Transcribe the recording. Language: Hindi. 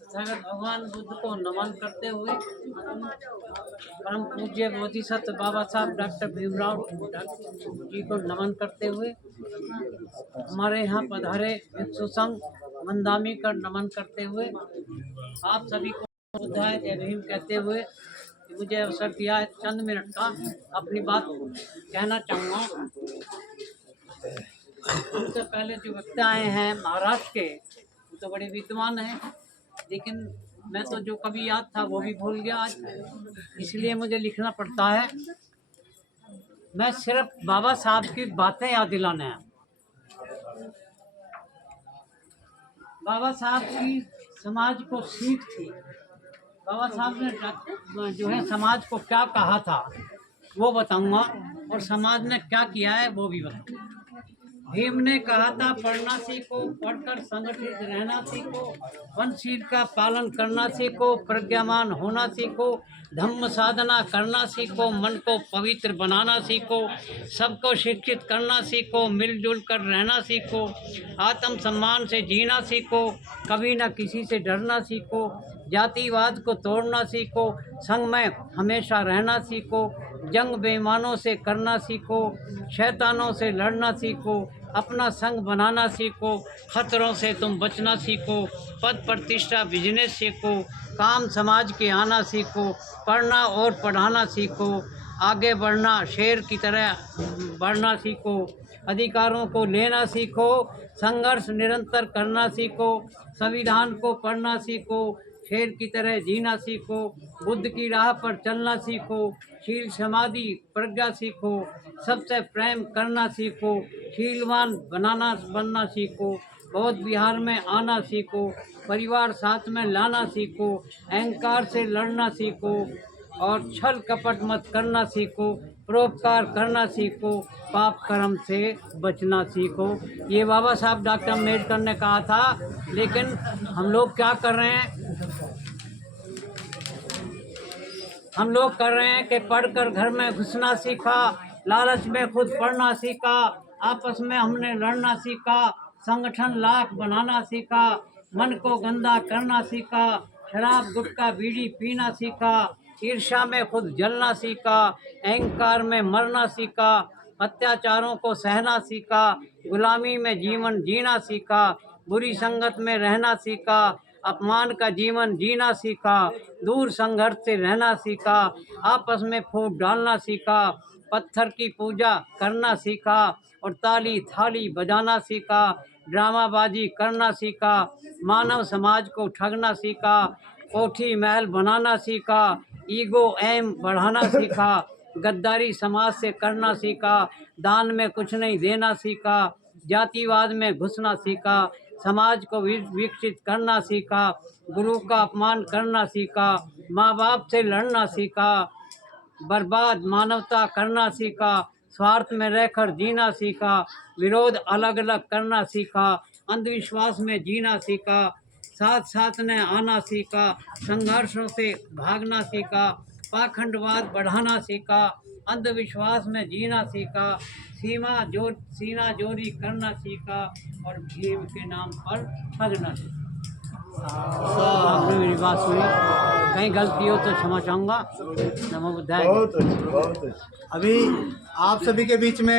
तथागत भगवान बुद्ध को नमन करते हुए परम पूज्य बोधिसत्व बाबा साहब डॉक्टर भीमराव जी को नमन करते हुए हमारे यहाँ पधारे भिक्षु संघ मंदामी कर नमन करते हुए आप सभी को बुद्धाय जय भीम कहते हुए मुझे अवसर दिया है चंद मिनट का अपनी बात कहना चाहूँगा। सबसे पहले जो व्यक्ति आए हैं महाराष्ट्र के वो तो बड़े विद्वान हैं, लेकिन मैं तो जो कभी याद था वो भी भूल गया आज, इसलिए मुझे लिखना पड़ता है। मैं सिर्फ बाबा साहब की बातें याद दिलाने हैं। बाबा साहब की समाज को सीख थी। बाबा साहब ने जो है समाज को क्या कहा था वो बताऊंगा, और समाज ने क्या किया है वो भी बताऊंगा। भीम ने कहा था पढ़ना सीखो, पढ़कर संगठित रहना सीखो, वनशील का पालन करना सीखो, प्रज्ञामान होना सीखो, धम्म साधना करना सीखो, मन को पवित्र बनाना सीखो, सबको शिक्षित करना सीखो, मिलजुल कर रहना सीखो, आत्म सम्मान से जीना सीखो, कभी न किसी से डरना सीखो, जातिवाद को तोड़ना सीखो, संग में हमेशा रहना सीखो, जंग बेईमानों से करना सीखो, शैतानों से लड़ना सीखो, अपना संग बनाना सीखो, खतरों से तुम बचना सीखो, पद प्रतिष्ठा बिजनेस सीखो, काम समाज के आना सीखो, पढ़ना और पढ़ाना सीखो, आगे बढ़ना शेर की तरह बढ़ना सीखो, अधिकारों को लेना सीखो, संघर्ष निरंतर करना सीखो, संविधान को पढ़ना सीखो, शेर की तरह जीना सीखो, बुद्ध की राह पर चलना सीखो, शील समाधि प्रज्ञा सीखो, सबसे प्रेम करना सीखो, शीलवान बनना सीखो, बौद्ध विहार में आना सीखो, परिवार साथ में लाना सीखो, अहंकार से लड़ना सीखो और छल कपट मत करना सीखो, परोपकार करना सीखो, पाप कर्म से बचना सीखो। ये बाबा साहब डॉक्टर अम्बेडकर ने कहा था, लेकिन हम लोग क्या कर रहे हैं? हम लोग कर रहे हैं कि पढ़कर घर में घुसना सीखा, लालच में खुद पढ़ना सीखा, आपस में हमने लड़ना सीखा, संगठन लाख बनाना सीखा, मन को गंदा करना सीखा, शराब गुटखा बीड़ी पीना सीखा, ईर्ष्या में खुद जलना सीखा, अहंकार में मरना सीखा, अत्याचारों को सहना सीखा, गुलामी में जीवन जीना सीखा, बुरी संगत में रहना सीखा, अपमान का जीवन जीना सीखा, दूर संघर्ष से रहना सीखा, आपस में फूट डालना सीखा, पत्थर की पूजा करना सीखा और ताली थाली बजाना सीखा, ड्रामाबाजी करना सीखा, मानव समाज को ठगना सीखा, कोठी महल बनाना सीखा, ईगो एम बढ़ाना सीखा, गद्दारी समाज से करना सीखा, दान में कुछ नहीं देना सीखा, जातिवाद में घुसना सीखा, समाज को विकसित करना सीखा, गुरु का अपमान करना सीखा, माँ बाप से लड़ना सीखा, बर्बाद मानवता करना सीखा, स्वार्थ में रहकर जीना सीखा, विरोध अलग अलग करना सीखा, अंधविश्वास में जीना सीखा, साथ साथ में आना सीखा, संघर्षों से भागना सीखा, पाखंडवाद बढ़ाना सीखा, अंधविश्वास में जीना सीखा, सीना जोरी करना सीखा और भीम के नाम पर ठगना सीखा। आपने मेरी बात सुनी, कहीं गलती हो तो क्षमा चाहूँगा। नमो बुद्धाय। बहुत अच्छी। अभी आप सभी के बीच में